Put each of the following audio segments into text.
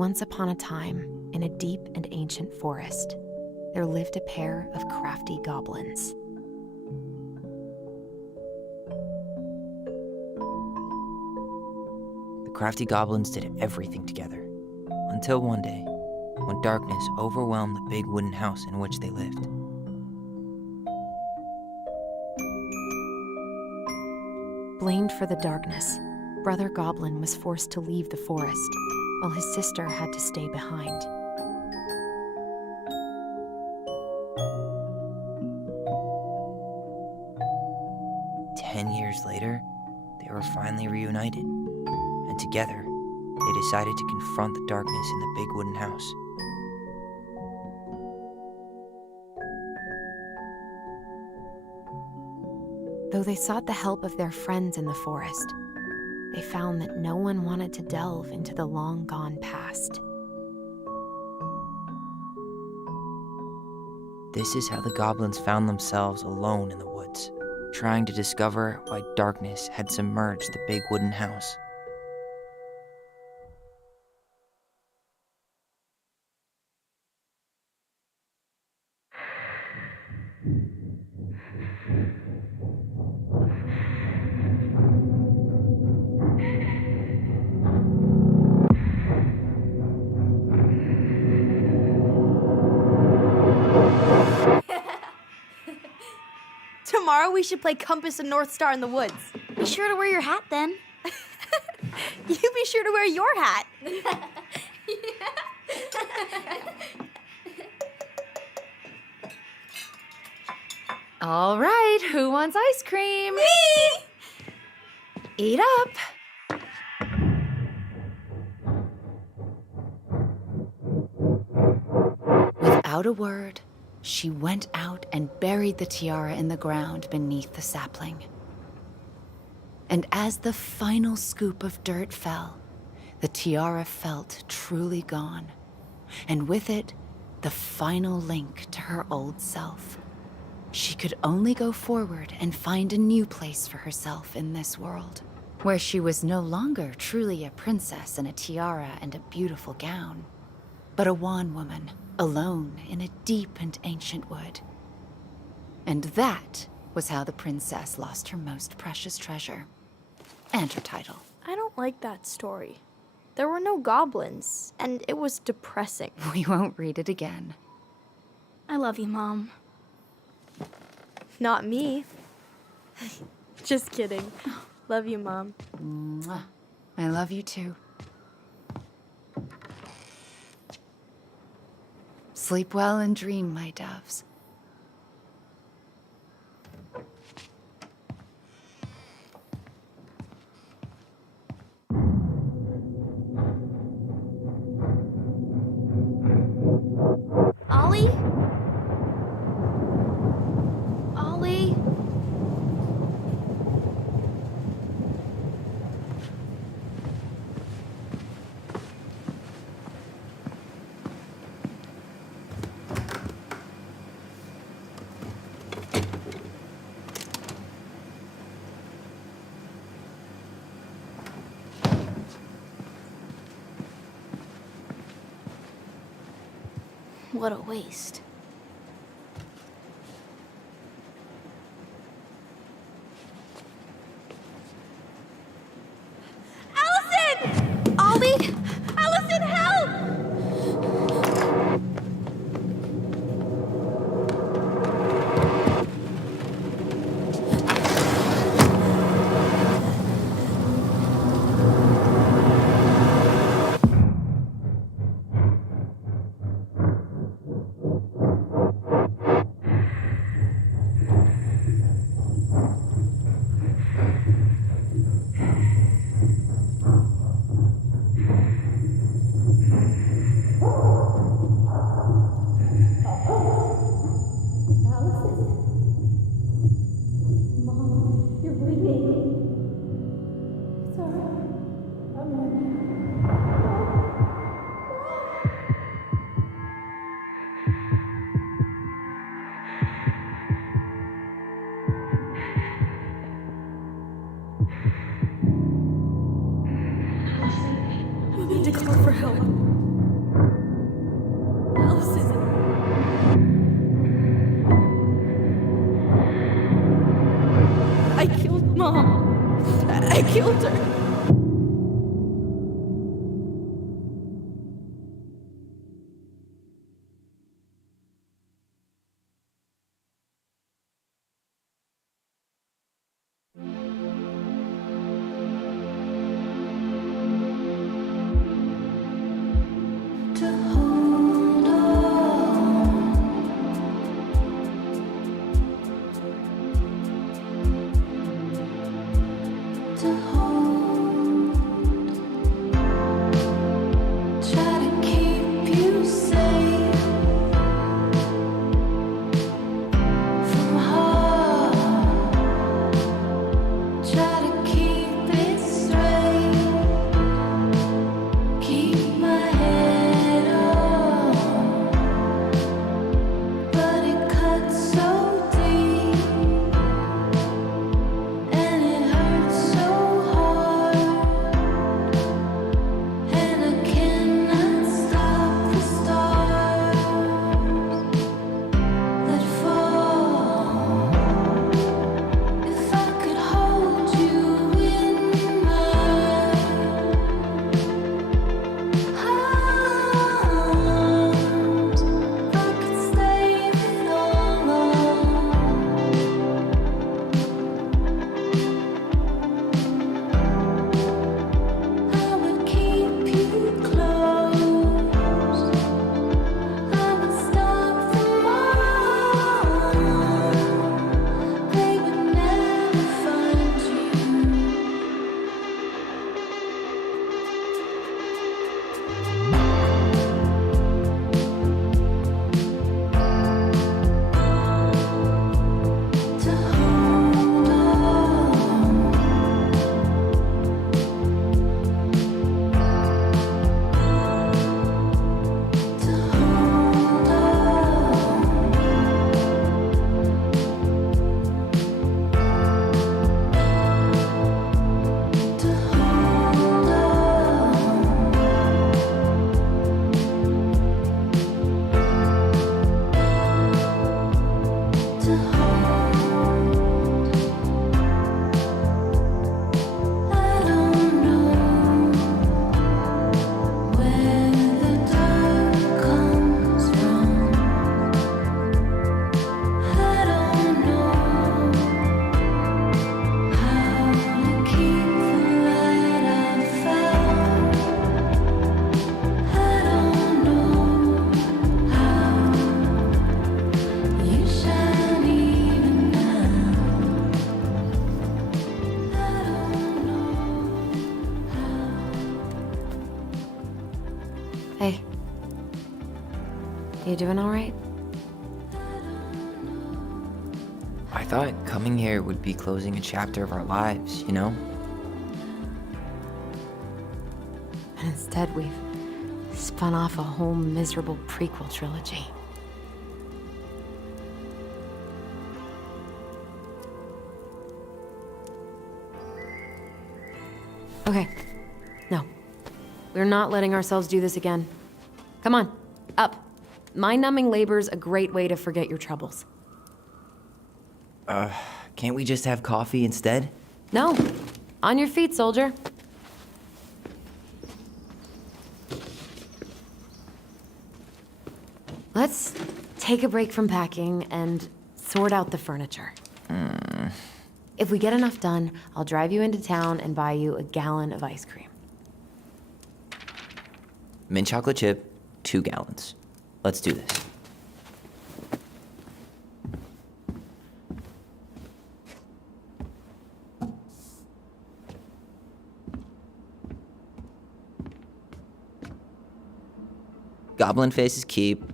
Once upon a time, in a deep and ancient forest, there lived a pair of crafty goblins. The crafty goblins did everything together, until one day, when darkness overwhelmed the big wooden house in which they lived. Blamed for the darkness, Brother Goblin was forced to leave the forest, while his sister had to stay behind. Years later, they were finally reunited, and together, they decided to confront the darkness in the big wooden house. Though they sought the help of their friends in the forest, they found that no one wanted to delve into the long-gone past. This is how the goblins found themselves alone in the woods, trying to discover why darkness had submerged the big wooden house. Tomorrow we should play Compass and North Star in the woods. Be sure to wear your hat then. You be sure to wear your hat. All right, who wants ice cream? Me! Eat up. Without a word, she went out and buried the tiara in the ground beneath the sapling. And as the final scoop of dirt fell, the tiara felt truly gone, and with it, the final link to her old self. She could only go forward and find a new place for herself in this world, where she was no longer truly a princess in a tiara and a beautiful gown, but a wan woman, alone in a deep and ancient wood. And that was how the princess lost her most precious treasure, and her title. I don't like that story. There were no goblins, and it was depressing. We won't read it again. I love you, Mom. Not me. Just kidding. Love you, Mom. Mwah. I love you too. Sleep well and dream, my doves. Ollie? Ollie? What a waste. Allison! Ollie! Allison, help! We need to call for help. Mom, I killed her. Hey. You doing all right? I thought coming here would be closing a chapter of our lives, you know? And instead, we've spun off a whole miserable prequel trilogy. Okay. No. We're not letting ourselves do this again. Come on, up. Mind-numbing labor's a great way to forget your troubles. Can't we just have coffee instead? No. On your feet, soldier. Let's take a break from packing and sort out the furniture. If we get enough done, I'll drive you into town and buy you a gallon of ice cream. Mint chocolate chip, 2 gallons. Let's do this. Goblin face is keep,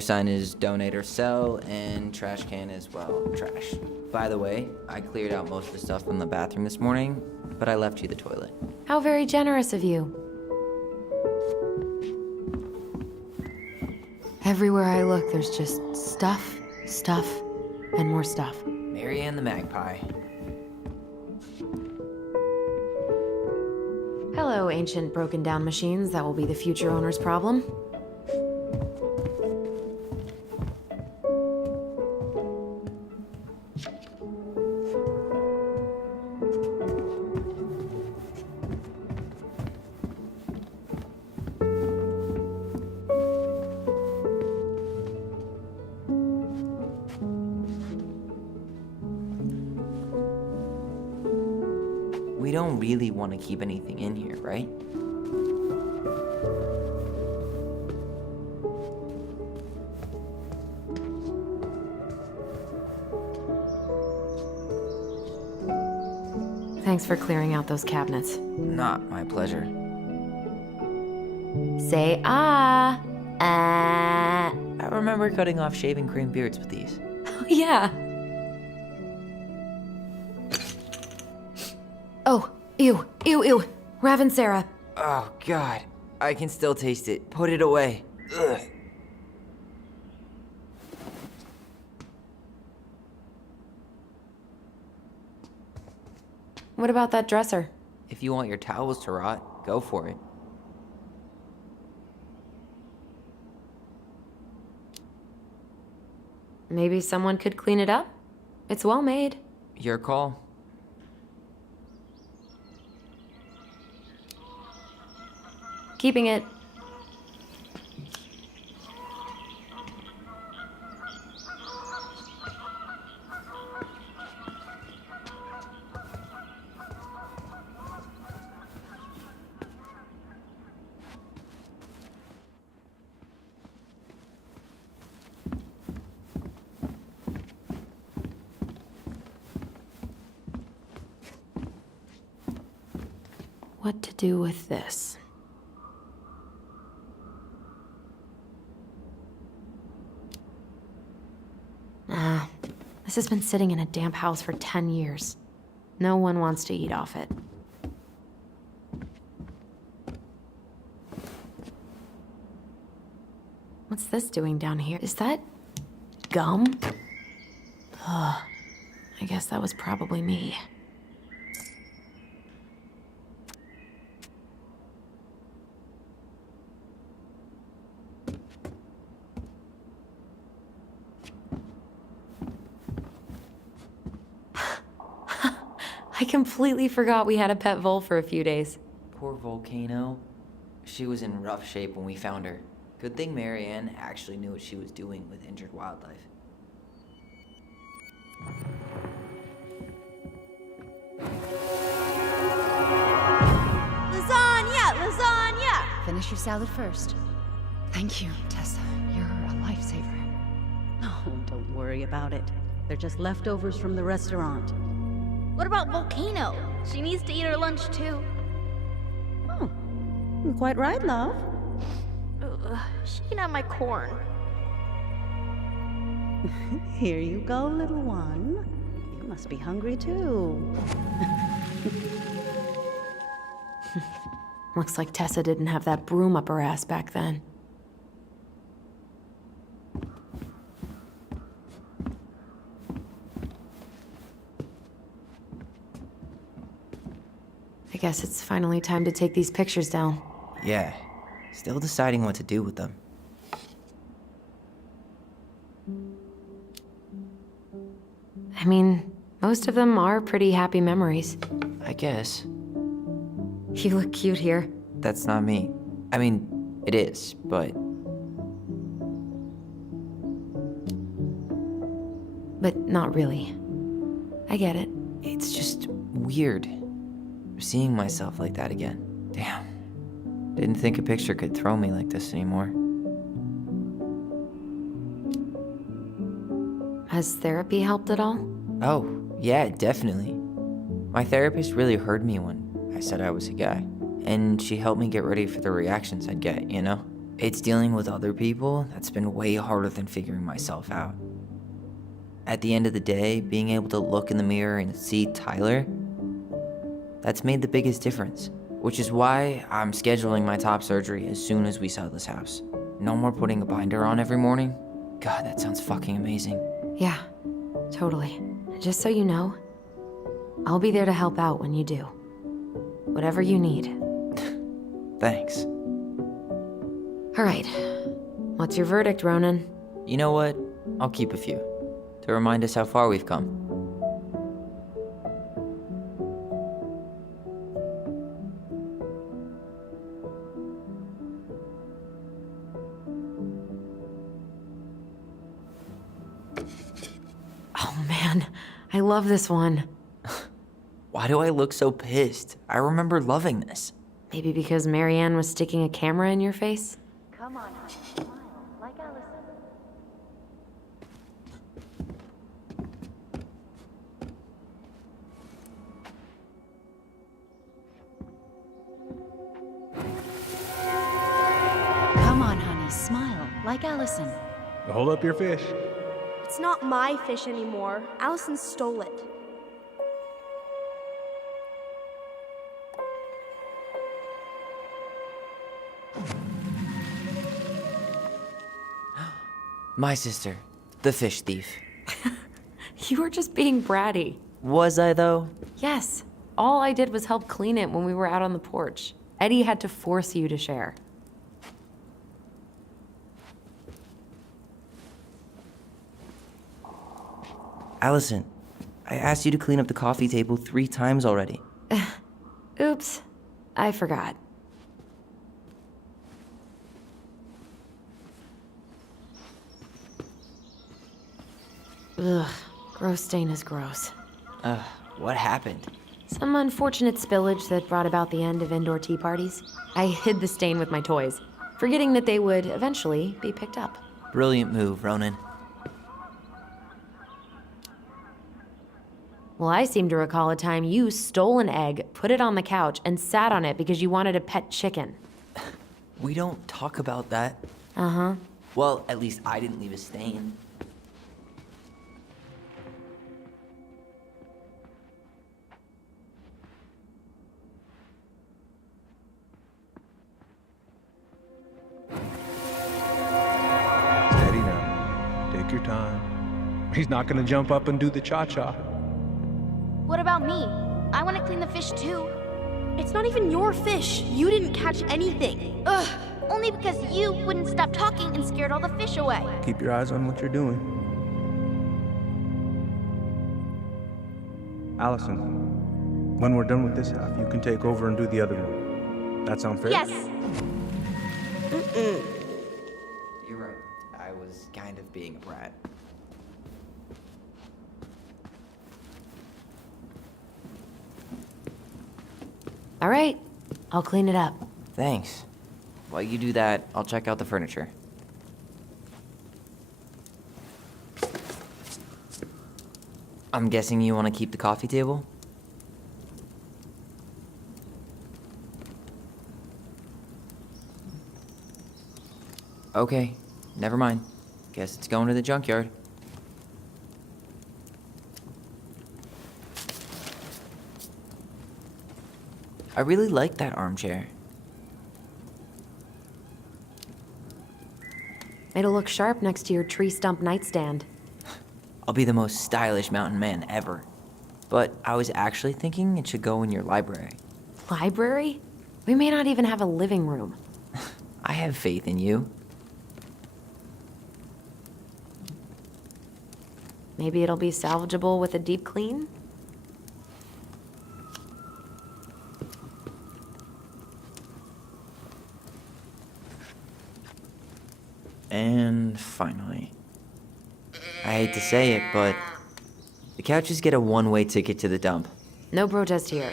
$sign is donate or sell, and trash can is, well, trash. By the way, I cleared out most of the stuff from the bathroom this morning, but I left you the toilet. How very generous of you. Everywhere I look, there's just stuff, and more stuff. Marianne the Magpie. Hello, ancient broken down machines that will be the future owner's problem. We don't really want to keep anything in here, right? Thanks for clearing out those cabinets. Not my pleasure. Say ah. Ah. I remember cutting off shaving cream beards with these. Yeah. Oh, ew, ew, ew. Rav and Sarah. Oh, God. I can still taste it. Put it away. Ugh. What about that dresser? If you want your towels to rot, go for it. Maybe someone could clean it up? It's well made. Your call. Keeping it. What to do with this? This has been sitting in a damp house for 10 years. No one wants to eat off it. What's this doing down here? Is that gum? Ugh. I guess that was probably me. I completely forgot we had a pet vole for a few days. Poor Volcano. She was in rough shape when we found her. Good thing Marianne actually knew what she was doing with injured wildlife. Lasagna! Lasagna! Finish your salad first. Thank you, Tessa. You're a lifesaver. Oh, don't worry about it. They're just leftovers from the restaurant. What about Volcano? She needs to eat her lunch too. Oh, you're quite right, love. Ugh, she can have my corn. Here you go, little one. You must be hungry too. Looks like Tessa didn't have that broom up her ass back then. I guess it's finally time to take these pictures down. Yeah. Still deciding what to do with them. I mean, most of them are pretty happy memories. I guess. You look cute here. That's not me. I mean, it is, but But not really. I get it. it's just weird. Seeing myself like that again. Damn. Didn't think a picture could throw me like this anymore. Has therapy helped at all? Oh, yeah, definitely. My therapist really heard me when I said I was a guy. And she helped me get ready for the reactions I'd get, you know? It's dealing with other people that's been way harder than figuring myself out. At the end of the day, being able to look in the mirror and see Tyler, that's made the biggest difference. Which is why I'm scheduling my top surgery as soon as we sell this house. No more putting a binder on every morning. God, that sounds fucking amazing. Yeah, totally. Just so you know, I'll be there to help out when you do. Whatever you need. Thanks. All right. What's your verdict, Ronan? You know what? I'll keep a few. To remind us how far we've come. Oh man, I love this one. Why do I look so pissed? I remember loving this. Maybe because Marianne was sticking a camera in your face? Come on, honey, smile, like Allison. Come on, honey, smile, like Allison. Hold up your fish. It's not my fish anymore. Allison stole it. My sister, the fish thief. You were just being bratty. Was I, though? Yes. All I did was help clean it when we were out on the porch. Eddie had to force you to share. Allison, I asked you to clean up the coffee table 3 times already. Oops. I forgot. Ugh. Gross stain is gross. What happened? Some unfortunate spillage that brought about the end of indoor tea parties. I hid the stain with my toys, forgetting that they would eventually be picked up. Brilliant move, Ronan. Well, I seem to recall a time you stole an egg, put it on the couch, and sat on it because you wanted a pet chicken. We don't talk about that. Uh-huh. Well, at least I didn't leave a stain. Steady now. Take your time. He's not gonna jump up and do the cha-cha. What about me? I want to clean the fish too. It's not even your fish. You didn't catch anything. Ugh, only because you wouldn't stop talking and scared all the fish away. Keep your eyes on what you're doing. Allison, when we're done with this half, you can take over and do the other one. That sound fair? Yes. You're right. I was kind of being a brat. All right. I'll clean it up. Thanks. While you do that, I'll check out the furniture. I'm guessing you want to keep the coffee table? Okay, never mind. Guess it's going to the junkyard. I really like that armchair. It'll look sharp next to your tree stump nightstand. I'll be the most stylish mountain man ever. But I was actually thinking it should go in your library. Library? We may not even have a living room. I have faith in you. Maybe it'll be salvageable with a deep clean? And finally, I hate to say it, but the couches get a one-way ticket to the dump. No protest here.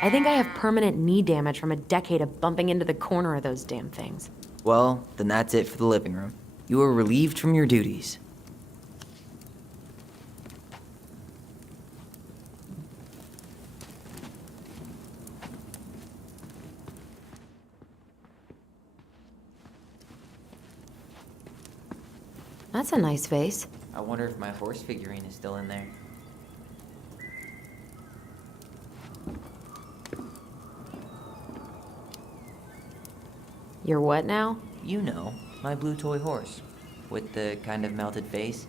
I think I have permanent knee damage from a decade of bumping into the corner of those damn things. Well, then that's it for the living room. You are relieved from your duties. That's a nice vase. I wonder if my horse figurine is still in there. You're what now? You know, my blue toy horse. With the kind of melted face.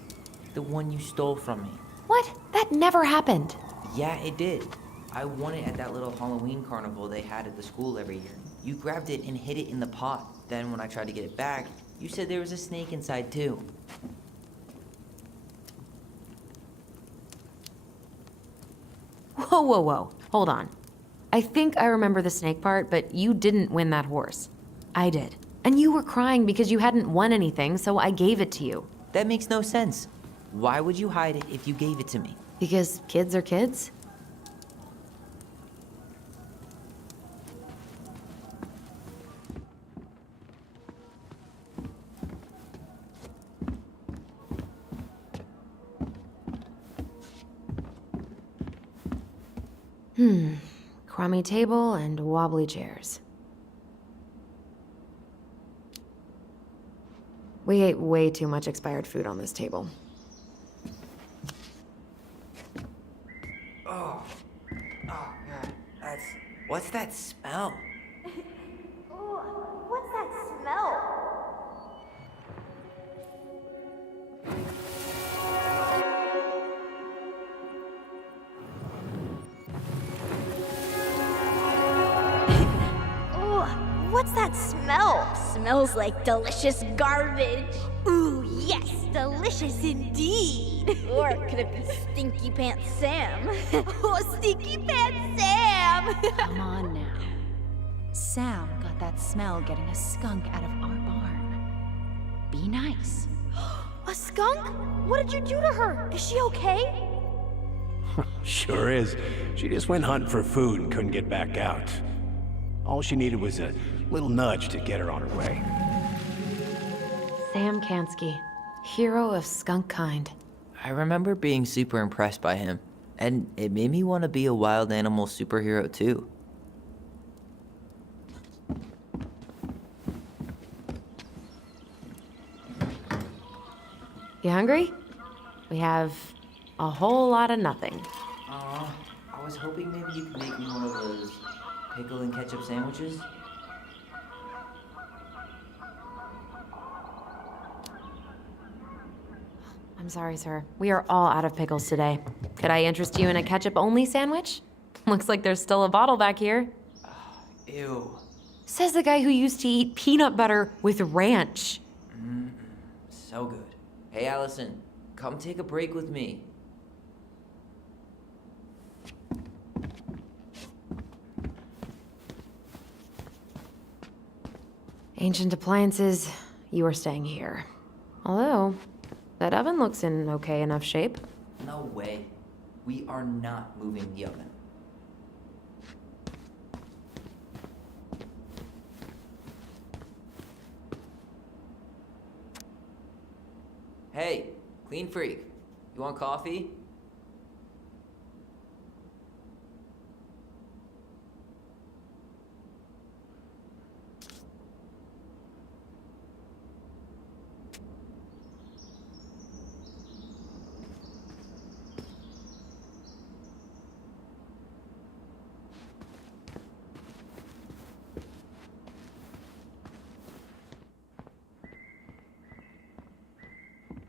The one you stole from me. What? That never happened. Yeah, it did. I won it at that little Halloween carnival they had at the school every year. You grabbed it and hid it in the pot. Then when I tried to get it back, you said there was a snake inside too. Whoa, whoa, whoa. Hold on. I think I remember the snake part, but you didn't win that horse. I did. And you were crying because you hadn't won anything, so I gave it to you. That makes no sense. Why would you hide it if you gave it to me? Because kids are kids? Crummy table and wobbly chairs. We ate way too much expired food on this table. Oh, God. What's that smell? Ooh, what's that smell? Ooh, what's that smell? Smells like delicious garbage. Ooh, yes, delicious indeed. Or could it be Stinky Pants Sam? Oh, Stinky Pants Sam! Come on now. Sam got that smell getting a skunk out of our barn. Be nice. A skunk? What did you do to her? Is she okay? Sure is. She just went hunting for food and couldn't get back out. All she needed was a little nudge to get her on her way. Sam Kansky, hero of skunk kind. I remember being super impressed by him, and it made me want to be a wild animal superhero too. You hungry? We have a whole lot of nothing. I was hoping maybe you could make me one of those pickle and ketchup sandwiches. I'm sorry, sir. We are all out of pickles today. Could I interest you in a ketchup-only sandwich? Looks like there's still a bottle back here. Ew. Says the guy who used to eat peanut butter with ranch. So good. Hey, Allison, come take a break with me. Ancient appliances, you are staying here. Although, that oven looks in okay enough shape. No way. We are not moving the oven. Hey, clean freak. You want coffee?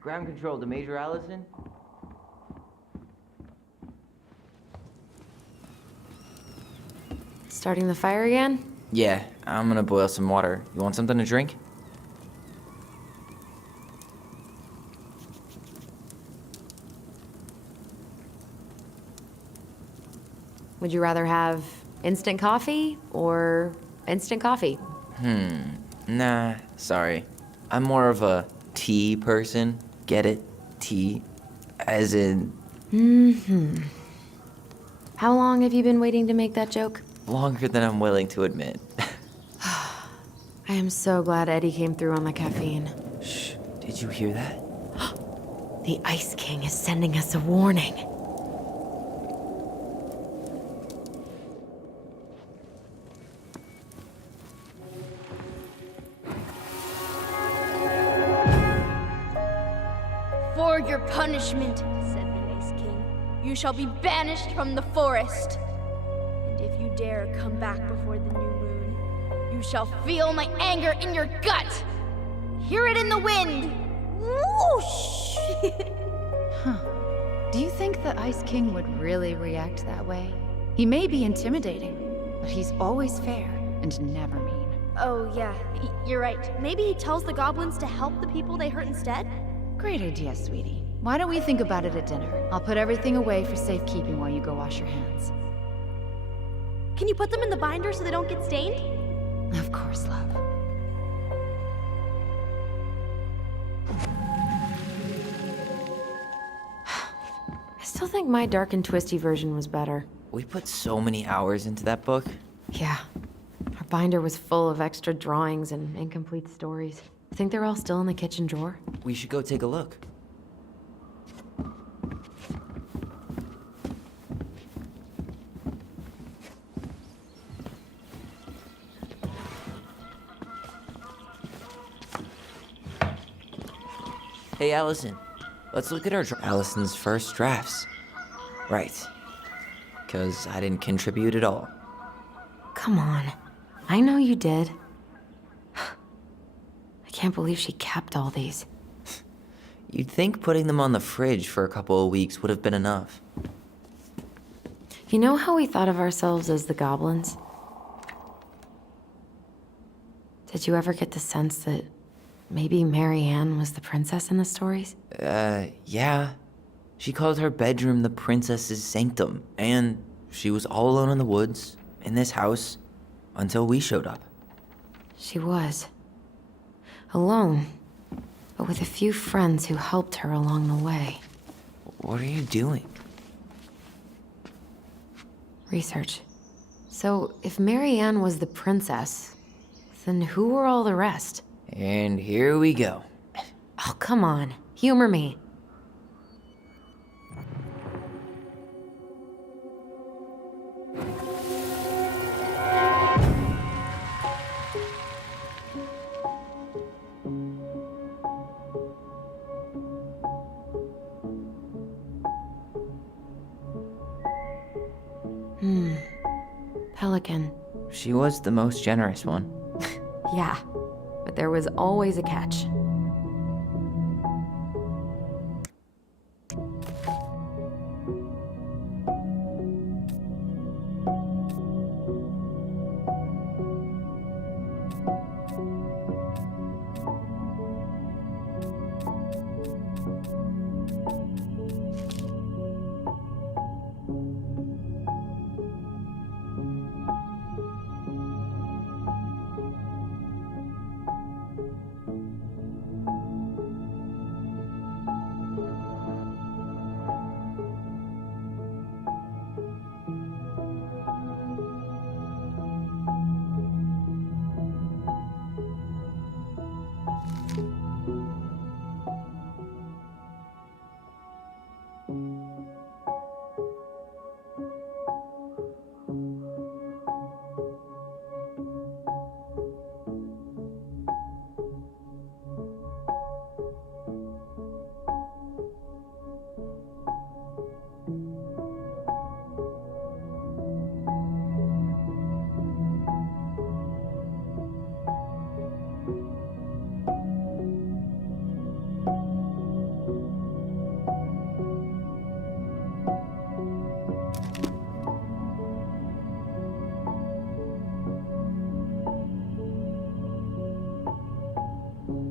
Ground control to Major Allison. Starting the fire again? Yeah, I'm gonna boil some water. You want something to drink? Would you rather have instant coffee or instant coffee? Nah, sorry. I'm more of a tea person. Get it? Tea. As in, How long have you been waiting to make that joke? longer than I'm willing to admit. I am so glad Eddie came through on the caffeine. Shh, did you hear that? The Ice King is sending us a warning. For your punishment, said the Ice King, you shall be banished from the forest. And if you dare come back before the new moon, you shall feel my anger in your gut. Hear it in the wind. Whoosh! Do you think the Ice King would really react that way? He may be intimidating, but he's always fair and never mean. Oh, yeah, you're right. Maybe he tells the goblins to help the people they hurt instead? Great idea, sweetie. Why don't we think about it at dinner? I'll put everything away for safekeeping while you go wash your hands. Can you put them in the binder so they don't get stained? Of course, love. I still think my dark and twisty version was better. We put so many hours into that book. Yeah. Our binder was full of extra drawings and incomplete stories. Think they're all still in the kitchen drawer? We should go take a look. Hey, Allison, let's look at our Allison's first drafts. Right. Because I didn't contribute at all. Come on. I know you did. I can't believe she kept all these. You'd think putting them on the fridge for a couple of weeks would have been enough. You know how we thought of ourselves as the goblins? Did you ever get the sense that maybe Mary Ann was the princess in the stories? Yeah. She called her bedroom the princess's sanctum, and she was all alone in the woods, in this house, until we showed up. She was. Alone, but with a few friends who helped her along the way. What are you doing? Research. So, if Mary Ann was the princess, then who were all the rest? And here we go. Oh, come on. Humor me. Pelican. She was the most generous one. Yeah, but there was always a catch.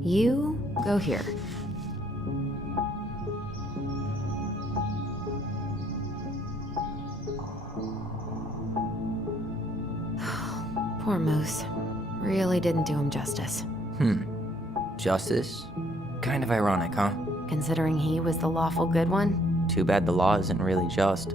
You go here. Poor Moose. Really didn't do him justice. Justice? Kind of ironic, huh? Considering he was the lawful good one. Too bad the law isn't really just.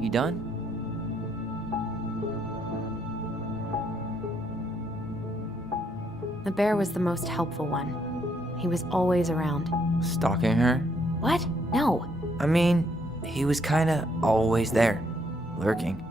You done? The bear was the most helpful one. He was always around. Stalking her? What? No. I mean, he was kinda always there, lurking.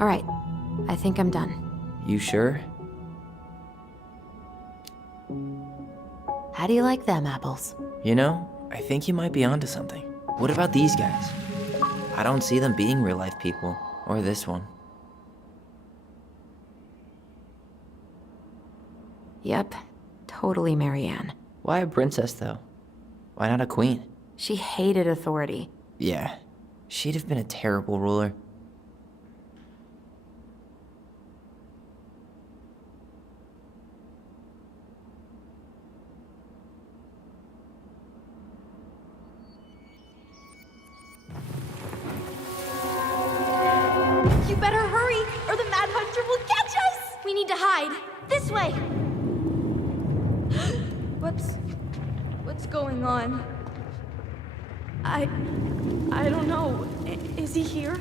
All right, I think I'm done. You sure? How do you like them apples? You know, I think you might be onto something. What about these guys? I don't see them being real-life people, or this one. Yep, totally Marianne. Why a princess, though? Why not a queen? She hated authority. Yeah, she'd have been a terrible ruler. You better hurry, or the Mad Hunter will catch us! We need to hide. This way! What's going on? I don't know. Is he here?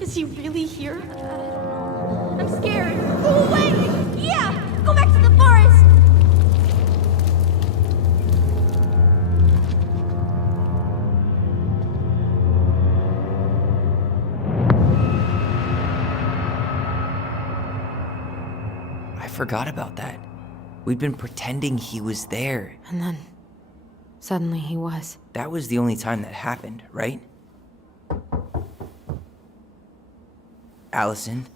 Is he really here? I don't know. I'm scared. Go away! Yeah! Go back to the forest! I forgot about that. We'd been pretending he was there. And then, suddenly he was. That was the only time that happened, right? Allison?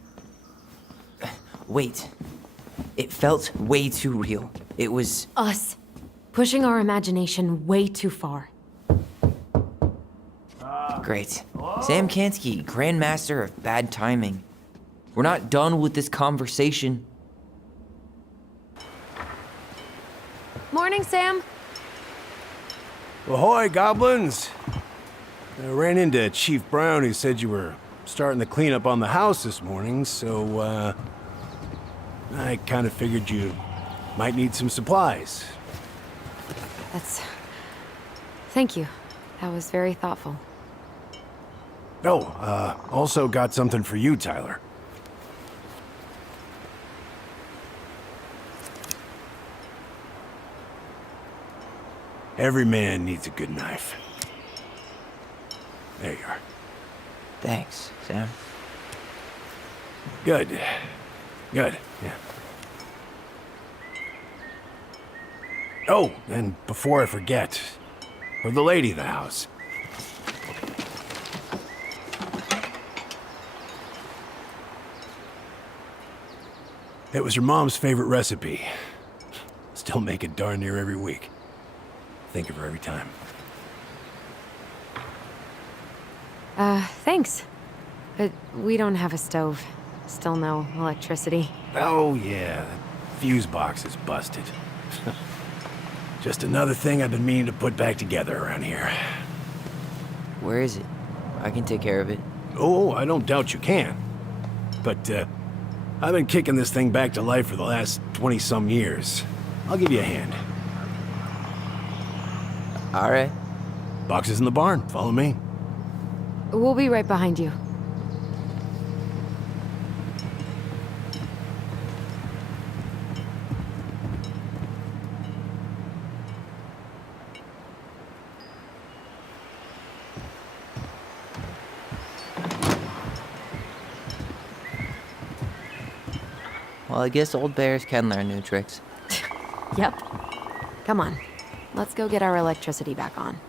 Wait. It felt way too real. It was... Us. Pushing our imagination way too far. Great. Sam Kansky, Grandmaster of Bad Timing. We're not done with this conversation. Morning, Sam. Ahoy, goblins! I ran into Chief Brown, who said you were starting the cleanup on the house this morning, so, I kind of figured you might need some supplies. Thank you. That was very thoughtful. Oh, also got something for you, Tyler. Every man needs a good knife. There you are. Thanks, Sam. Good. Good, yeah. Oh, and before I forget, we're the lady of the house. It was your mom's favorite recipe. Still make it darn near every week. Think of her every time. Thanks. But we don't have a stove. Still no electricity. Oh, yeah. The fuse box is busted. Just another thing I've been meaning to put back together around here. Where is it? I can take care of it. Oh, I don't doubt you can. But, I've been kicking this thing back to life for the last 20-some years. I'll give you a hand. All right. Box is in the barn. Follow me. We'll be right behind you. Well, I guess old bears can learn new tricks. Yep. Come on. Let's go get our electricity back on.